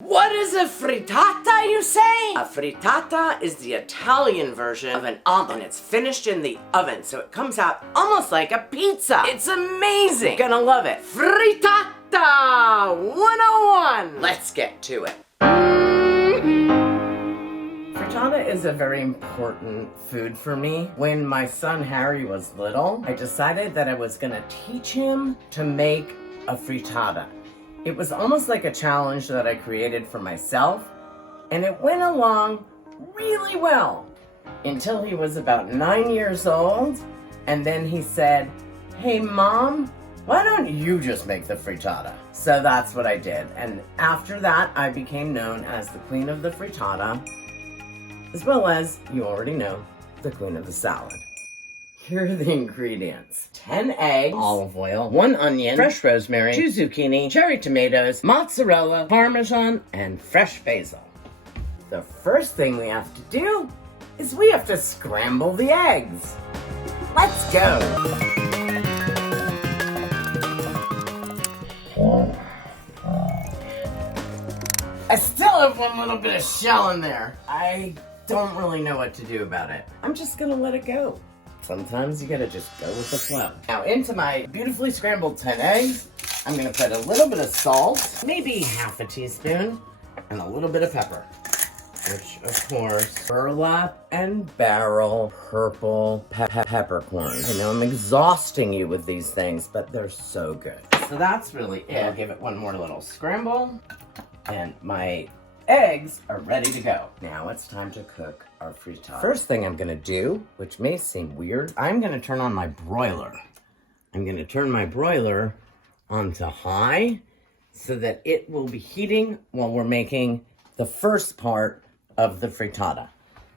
What is a frittata, you say? A frittata is the Italian version of an omelet, and it's finished in the oven, so it comes out almost like a pizza. It's amazing. You're gonna love it. Frittata 101. Let's get to it. Frittata is a very important food for me. When my son Harry was little, I decided that I was gonna teach him to make a frittata. It was almost like a challenge that I created for myself, and it went along really well until he was about 9 years old, and then he said, "Hey Mom, why don't you just make the frittata?" So that's what I did, and after that I became known as the Queen of the Frittata, as well as, you already know, the Queen of the Salad. Here are the ingredients. 10 eggs, olive oil, 1 onion, fresh rosemary, 2 zucchini, cherry tomatoes, mozzarella, Parmesan, and fresh basil. The first thing we have to do is we have to scramble the eggs. Let's go. I still have one little bit of shell in there. I don't really know what to do about it. I'm just gonna let it go. Sometimes you gotta just go with the flow. Now into my beautifully scrambled 10 eggs, I'm gonna put a little bit of salt, maybe half a teaspoon, and a little bit of pepper. Which, of course, burlap and barrel purple peppercorns. I know I'm exhausting you with these things, but they're so good. So that's really it. I'll give it one more little scramble, and my eggs are ready to go. Now it's time to cook our frittata. First thing I'm gonna do, which may seem weird, I'm gonna turn on my broiler. I'm gonna turn my broiler onto high so that it will be heating while we're making the first part of the frittata.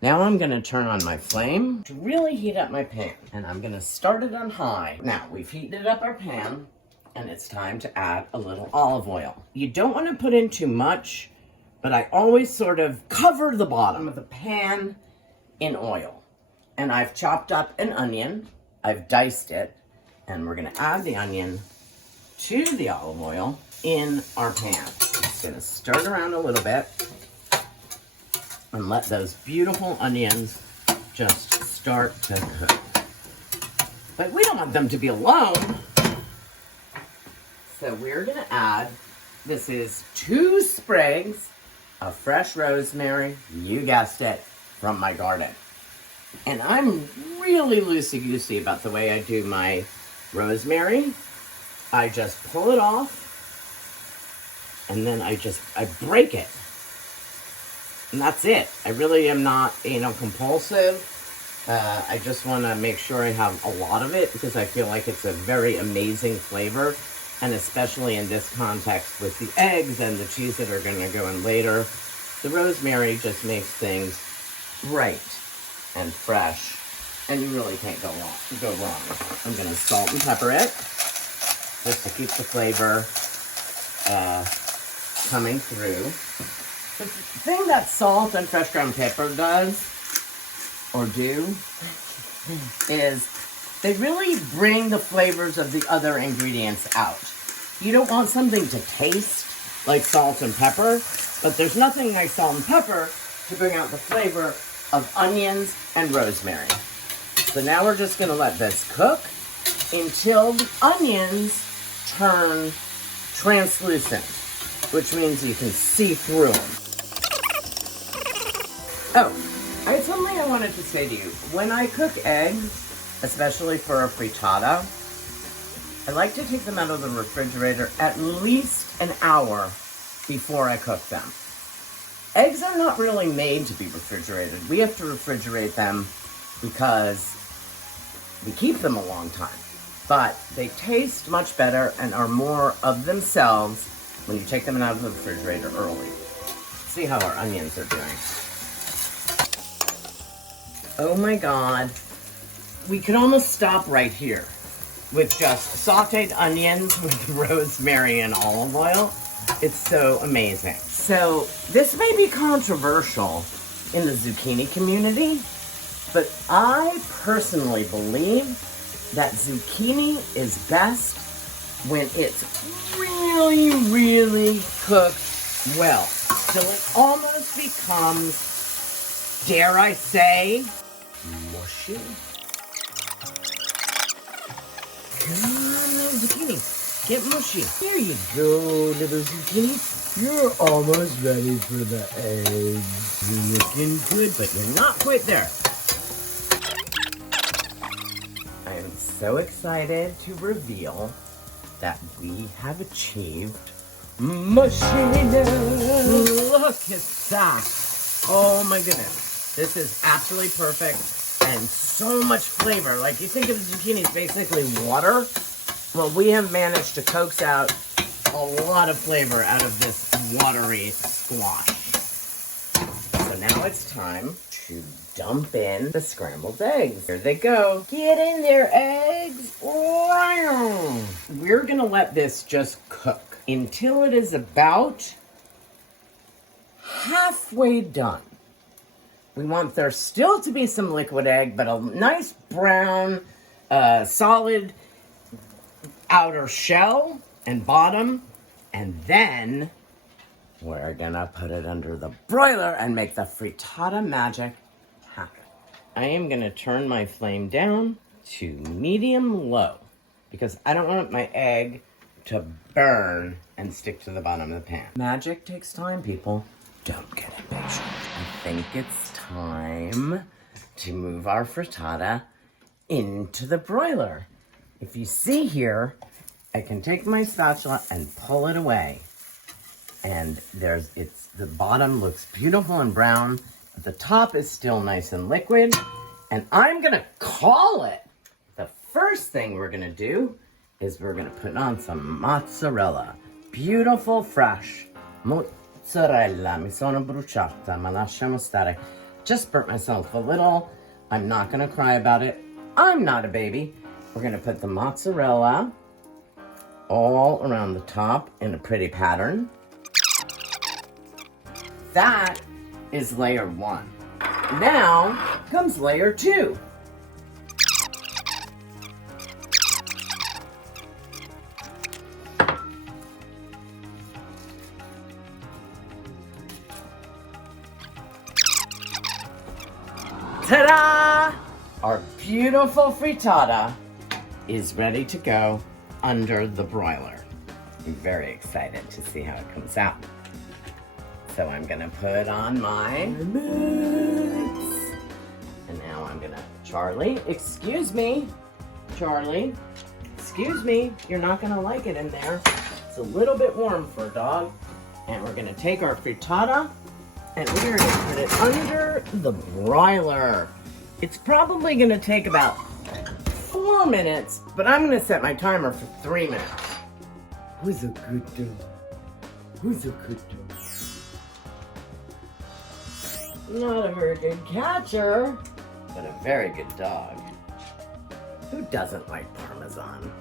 Now I'm gonna turn on my flame to really heat up my pan, and I'm gonna start it on high. Now we've heated up our pan, and it's time to add a little olive oil. You don't wanna put in too much, but I always sort of cover the bottom of the pan in oil. And I've chopped up an onion, I've diced it, and we're gonna add the onion to the olive oil in our pan. Just gonna stir it around a little bit and let those beautiful onions just start to cook. But we don't want them to be alone. So we're gonna add, this is 2 sprigs of fresh rosemary, you guessed it, from my garden. And I'm really loosey-goosey about the way I do my rosemary. I just pull it off, and then I break it. And that's it. I really am not anal compulsive. I just want to make sure I have a lot of it because I feel like it's a very amazing flavor. And especially in this context with the eggs and the cheese that are going to go in later, the rosemary just makes things bright and fresh, and you really can't go wrong. I'm going to salt and pepper it just to keep the flavor coming through. The thing that salt and fresh ground pepper do is they really bring the flavors of the other ingredients out. You don't want something to taste like salt and pepper, but there's nothing like salt and pepper to bring out the flavor of onions and rosemary. So now we're just gonna let this cook until the onions turn translucent, which means you can see through them. Oh, it's something I wanted to say to you. When I cook eggs, especially for a frittata, I like to take them out of the refrigerator at least an hour before I cook them. Eggs are not really made to be refrigerated. We have to refrigerate them because we keep them a long time. But they taste much better and are more of themselves when you take them out of the refrigerator early. See how our onions are doing. Oh my God. We could almost stop right here with just sauteed onions with rosemary and olive oil. It's so amazing. So this may be controversial in the zucchini community, but I personally believe that zucchini is best when it's really, really cooked well. till it almost becomes, dare I say, mushy. Come on, little zucchini. Get mushy. There you go, little zucchini. You're almost ready for the eggs. You're looking good, but you're not quite there. I am so excited to reveal that we have achieved mushiness. Look at that. Oh my goodness. This is absolutely perfect and so much flavor. Like, you think of the zucchini as basically water. Well, we have managed to coax out a lot of flavor out of this watery squash. So now it's time to dump in the scrambled eggs. Here they go. Get in there, eggs. Wow. We're gonna let this just cook until it is about halfway done. We want there still to be some liquid egg, but a nice brown, solid outer shell and bottom. And then we're gonna put it under the broiler and make the frittata magic happen. I am gonna turn my flame down to medium low because I don't want my egg to burn and stick to the bottom of the pan. Magic takes time, people. Don't get impatient. I think it's time to move our frittata into the broiler. If you see here, I can take my spatula and pull it away. And the bottom looks beautiful and brown. The top is still nice and liquid. And I'm gonna call it. The first thing we're gonna do is we're gonna put on some mozzarella. Beautiful, fresh mozzarella. Mi sono bruciata, ma lasciamo stare. Just burnt myself a little. I'm not gonna cry about it. I'm not a baby. We're gonna put the mozzarella all around the top in a pretty pattern. That is layer 1. Now comes layer 2. Ta-da! Our beautiful frittata is ready to go under the broiler. I'm very excited to see how it comes out. So I'm gonna put on my boots. And now I'm gonna, Charlie, excuse me. Charlie, excuse me. You're not gonna like it in there. It's a little bit warm for a dog. And we're gonna take our frittata and we're gonna put it under the broiler. It's probably gonna take about 4 minutes, but I'm gonna set my timer for 3 minutes. Who's a good dog? Who's a good dog? Not a very good catcher, but a very good dog. Who doesn't like Parmesan?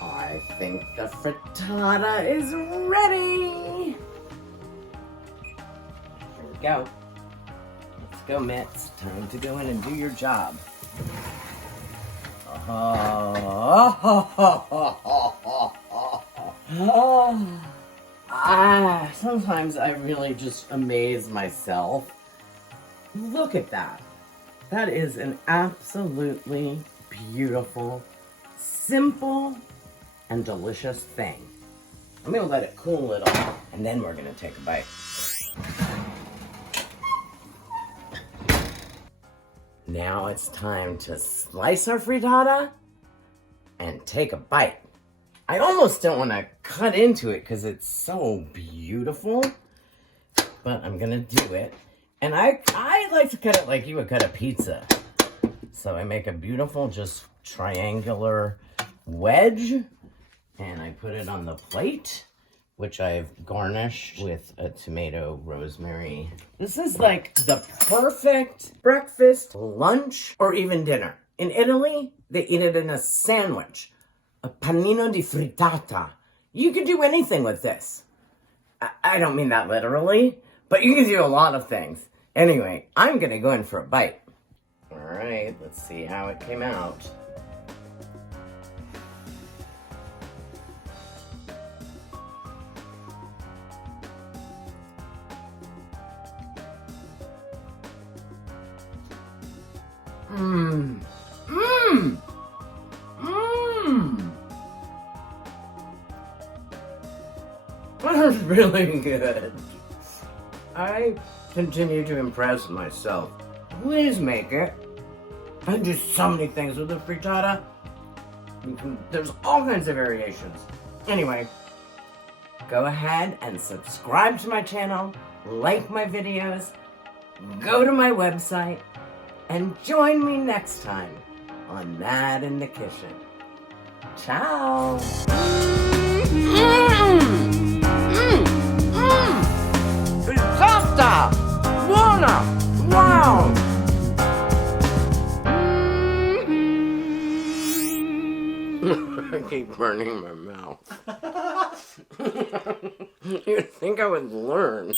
I think the frittata is ready. Here we go. Let's go, Mitts. Time to go in and do your job. Sometimes I really just amaze myself. Look at that. That is an absolutely beautiful, simple, and delicious thing. I'm gonna let it cool a little, and then we're gonna take a bite. Now it's time to slice our frittata and take a bite. I almost don't want to cut into it because it's so beautiful, but I'm gonna do it. And I like to cut it like you would cut a pizza. So I make a beautiful, just triangular wedge, and I put it on the plate, which I've garnished with a tomato rosemary. This is like the perfect breakfast, lunch, or even dinner. In Italy, they eat it in a sandwich, a panino di frittata. You could do anything with this. I don't mean that literally, but you can do a lot of things. Anyway, I'm gonna go in for a bite. All right, let's see how it came out. Mmm. Mmm. Mmm. That's really good. I continue to impress myself. Please make it. I do so many things with the frittata. There's all kinds of variations. Anyway, go ahead and subscribe to my channel, like my videos, go to my website, and join me next time on Mad in the Kitchen. Ciao! Frittata! Buona! Wow! I keep burning my mouth. You'd think I would learn.